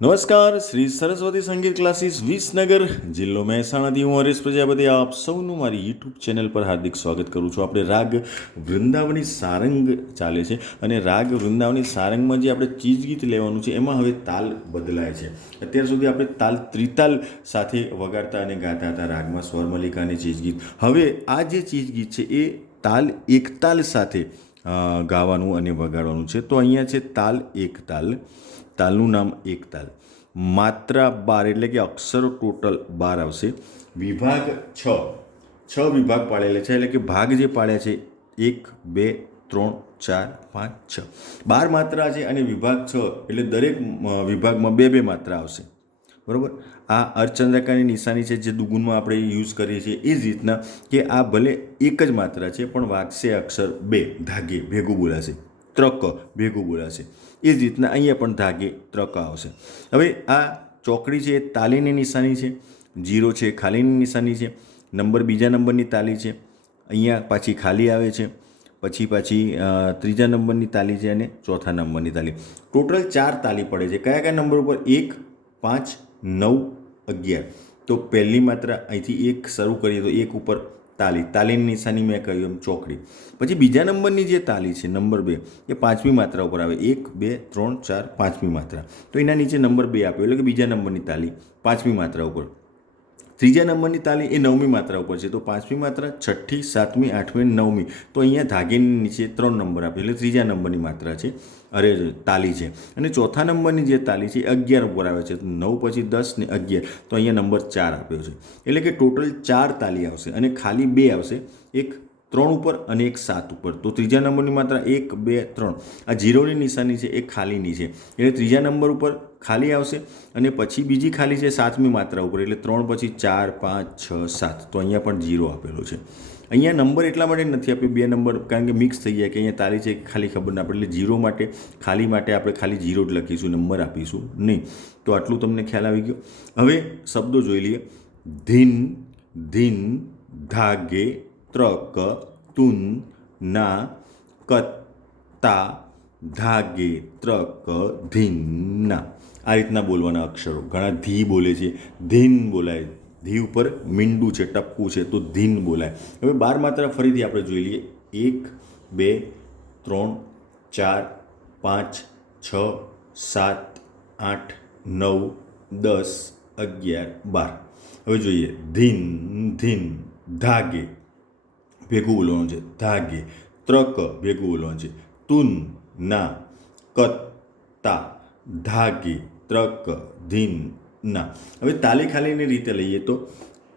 નમસ્કાર, શ્રી સરસ્વતી સંગીત ક્લાસીસ વિસનગર, જિલ્લો મહેસાણાથી હું હરીશ પ્રજાપતિ. આપ સૌનું મારી યુટ્યુબ ચેનલ પર હાર્દિક સ્વાગત કરું છું. આપણે રાગ વૃંદાવની સારંગ ચાલે છે અને રાગ વૃંદાવની સારંગમાં જે આપણે ચીજ ગીત લેવાનું છે, એમાં હવે તાલ બદલાય છે. અત્યાર સુધી આપણે તાલ ત્રિતાલ સાથે વગાડતા અને ગાતા હતા રાગમાં સ્વરમલિકા અને ચીજ ગીત હવે આ જે ચીજ ગીત છે, એ તાલ એકતાલ સાથે ગાવાનું અને વગાડવાનું છે. તો અહીંયા છે તાલ એક તાલ તાલનું નામ એક તાલ માત્રા બાર એટલે કે અક્ષરો ટોટલ બાર આવશે. વિભાગ છ. છ વિભાગ પાડેલા છે એટલે કે ભાગ જે પાડ્યા છે, એક, બે, ત્રણ, ચાર, પાંચ, છ. બાર માત્રા છે અને વિભાગ છ એટલે દરેક વિભાગમાં બે બે માત્રા આવશે. બરાબર? આ અર્ચંદ્રકાની નિશાની છે જે દુગુનમાં આપણે યુઝ કરીએ છીએ એ જ રીતના કે આ ભલે એક જ માત્રા છે, પણ વાગશે અક્ષર બે ધાગે ભેગું બોલાશે. ત્રક ભેગું બોલાશે. એ જ રીતના અહીંયા પણ ધાગે ત્રક આવશે. હવે આ ચોકડી છે એ તાલીની નિશાની છે. જીરો છે ખાલીની નિશાની છે. નંબર બીજા નંબરની તાલી છે. અહીંયા પાછી ખાલી આવે છે. પછી પાછી ત્રીજા નંબરની તાલી છે અને ચોથા નંબરની તાલી. ટોટલ ચાર તાલી પડે છે. કયા કયા નંબર ઉપર? એક, પાંચ, નવ, અગિયાર. તો પહેલી માત્ર અહીંથી એક શરૂ કરીએ તો એક ઉપર તાલી તાલીની નિશાની મેં કહ્યું એમ ચોકડી. પછી બીજા નંબરની જે તાલી છે, નંબર બે, એ પાંચમી માત્રા ઉપર આવે. એક, બે, ત્રણ, ચાર, પાંચમી માત્રા. તો એના નીચે નંબર બે આપ્યો, એટલે કે બીજા નંબરની તાલી પાંચમી માત્રા ઉપર. ત્રીજા નંબરની તાલી એ નવમી માત્રા ઉપર છે. તો પાંચમી માત્રા છઠ્ઠી, સાતમી, આઠમી, નવમી. તો અહીંયા ધાગેની નીચે ત્રણ નંબર આપે એટલે ત્રીજા નંબરની માત્રા છે. અરે તાલી છે. અને ચોથા નંબરની જે તાલી છે અગિયાર ઉપર આવે છે. નવ પછી દસ ને અગિયાર. તો અહીંયા નંબર ચાર આપ્યો છે. એટલે કે ટોટલ ચાર તાલી આવશે અને ખાલી બે આવશે. એક ત્રણ ઉપર અને એક સાત ઉપર. તો ત્રીજા નંબરની માત્રા એક, બે, ત્રણ. આ જીરોની નિશાની છે એ ખાલીની છે. એટલે ત્રીજા નંબર ઉપર ખાલી આવશે અને પછી બીજી ખાલી છે સાતમી માત્રા ઉપર. એટલે ત્રણ પછી ચાર, પાંચ, છ, સાત. તો અહીંયા પણ જીરો આપેલો છે. અહીંયા નંબર એટલા માટે નથી આપ્યો, બે નંબર, કારણ કે મિક્સ થઈ જાય કે અહીંયા તારી છે ખાલી ખબર ના પડે. એટલે જીરો માટે, ખાલી માટે આપણે ખાલી જીરો જ લખીશું, નંબર આપીશું નહીં. તો આટલું તમને ખ્યાલ આવી ગયો. હવે શબ્દો જોઈ લઈએ. ધીન ધીન, ધાગે, ત્રક, તુન, ના, કત્તા, ધાગે, ત્રક ધીન્ના આ રીતના બોલવાના અક્ષરો. ઘણા ધી બોલે છે. ધીન બોલાય. ધી ઉપર મીંડું છે ટપકું છે તો ધીન બોલાય હવે બાર માત્રા ફરીથી આપણે જોઈ લઈએ એક બે ત્રણ ચાર પાંચ છ સાત આઠ નવ દસ અગિયાર બાર હવે જોઈએ ધીન ધીન ધાગે ભેગું બોલવાનું છે ધાગે ત્રક ભેગું બોલવાનું છે તુન ના કત્તા ધાગે ત્રક ધીન ના. હવે તાલી ખાલીની રીતે લઈએ તો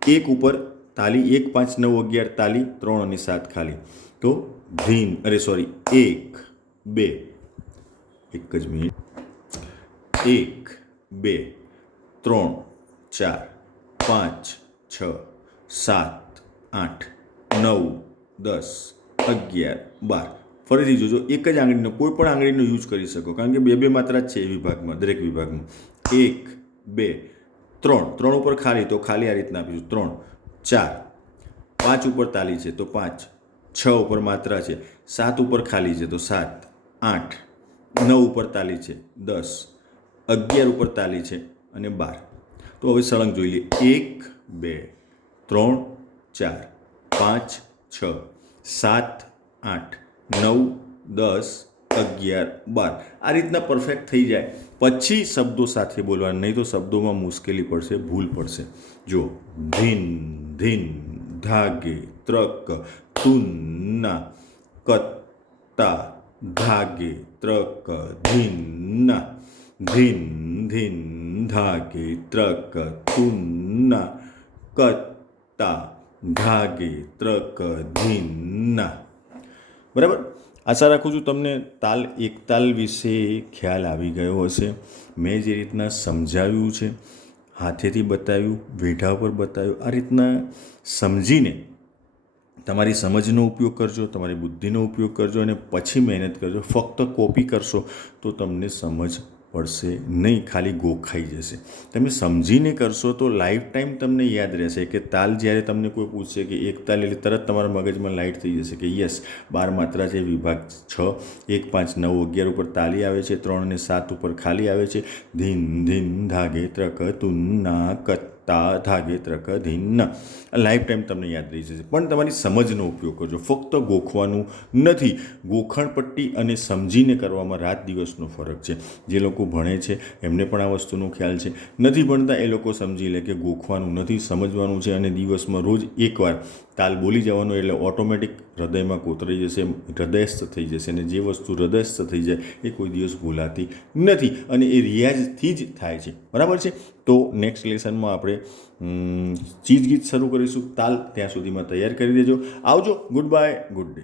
એક ઉપર તાલી, એક, પાંચ, નવ, અગિયાર, તાલી, ત્રણ અને સાત ખાલી. તો ધીન અરે સોરી એક, બે. એક જ મિનિટ. એક, બે, ત્રણ, ચાર, પાંચ, છ, સાત, આઠ, નવ, દસ, અગિયાર, બાર. ફરીથી જોજો, એક જ આંગળીનો કોઈ પણ આંગળીનો યુઝ કરી શકો, કારણ કે બે બે માત્રા જ છે એ વિભાગમાં, દરેક વિભાગમાં. એક બે, ત્રણ. ત્રણ ઉપર ખાલી, તો ખાલી આ રીતના આપીશું. ત્રણ, ચાર. પાંચ ઉપર તાલી છે, તો પાંચ. છ ઉપર માત્રા છે, સાત ઉપર ખાલી છે, તો સાત. આઠ. નવ ઉપર તાલી છે, દસ. અગિયાર ઉપર તાલી છે, અને બાર. તો હવે સળંગ જોઈ લઈએ. એક, બે, ત્રણ, ચાર, પાંચ, છ, સાત, આઠ, નવ, દસ અગિયાર બાર. આ રીતના પરફેક્ટ થઈ જાય. પછી શબ્દો સાથે બોલવાના, નહીં તો શબ્દોમાં મુશ્કેલી પડશે, ભૂલ પડશે. જો, ધીન ધીન, ધાગે, ત્રક, તુન્ના, કત્તા, ધાગે, ત્રક, ધીન્ના, ધીન ધીન, ધાગે, ત્રક, તુન્ના, કત્તા, ધાગે, ત્રક, ધીન્ના. બરાબર? આશા રાખું છું તમને તાલ એકતાલ વિશે ખ્યાલ આવી ગયો હશે. મેં જે રીતના સમજાવ્યું છે, હાથેથી બતાવ્યું, વેઢા પર બતાવ્યું, આ રીતના સમજીને તમારી સમજનો ઉપયોગ કરજો, તમારી બુદ્ધિનો ઉપયોગ કરજો અને પછી મહેનત કરજો. ફક્ત કોપી કરશો તો તમને સમજ પડશે, નહીં, ખાલી ગોખાઈ જશે. તમે સમજીને કરશો તો લાઈફ ટાઈમ તમને યાદ રહેશે કે તાલ જ્યારે તમને કોઈ પૂછશે કે એક તાલ એટલે તરત તમારા મગજમાં લાઈટ થઈ જશે કે યસ બાર માત્રા છે, વિભાગ છ, એક, પાંચ, નવ, અગિયાર ઉપર તાલી આવે છે, ત્રણ અને સાત ઉપર ખાલી આવે છે. ધીન ધીન, ધાગે, ત્રક, તુન્ના કત્તા ધાગે ત્રક ધીન લાઈફ ટાઈમ તમને યાદ રહી જશે. પણ તમારી સમજનો ઉપયોગ કરજો. ફક્ત ગોખવાનું નથી. ગોખણપટ્ટી અને સમજીને કરવામાં રાત દિવસનો ફરક છે. જે લોકો ભણે છે, એમને પણ આ વસ્તુનો ખ્યાલ છે. નથી ભણતા એ લોકો સમજી લે કે ગોખવાનું નથી, સમજવાનું છે અને દિવસમાં રોજ એકવાર તાલ બોલી જવાનો એટલે ઓટોમેટિક હૃદયમાં કોતરાઈ જશે, હૃદયસ્થ થઈ જશે અને જે વસ્તુ હૃદયસ્થ થઈ જાય એ કોઈ દિવસ ભૂલાતી નથી અને એ રિયાઝથી જ થાય છે. બરાબર છે? તો નેક્સ્ટ લેસનમાં આપણે ચીજ ગીત શરૂ કરીશું. તાલ ત્યાં સુધીમાં તૈયાર કરી દેજો. આવજો. Good bye good day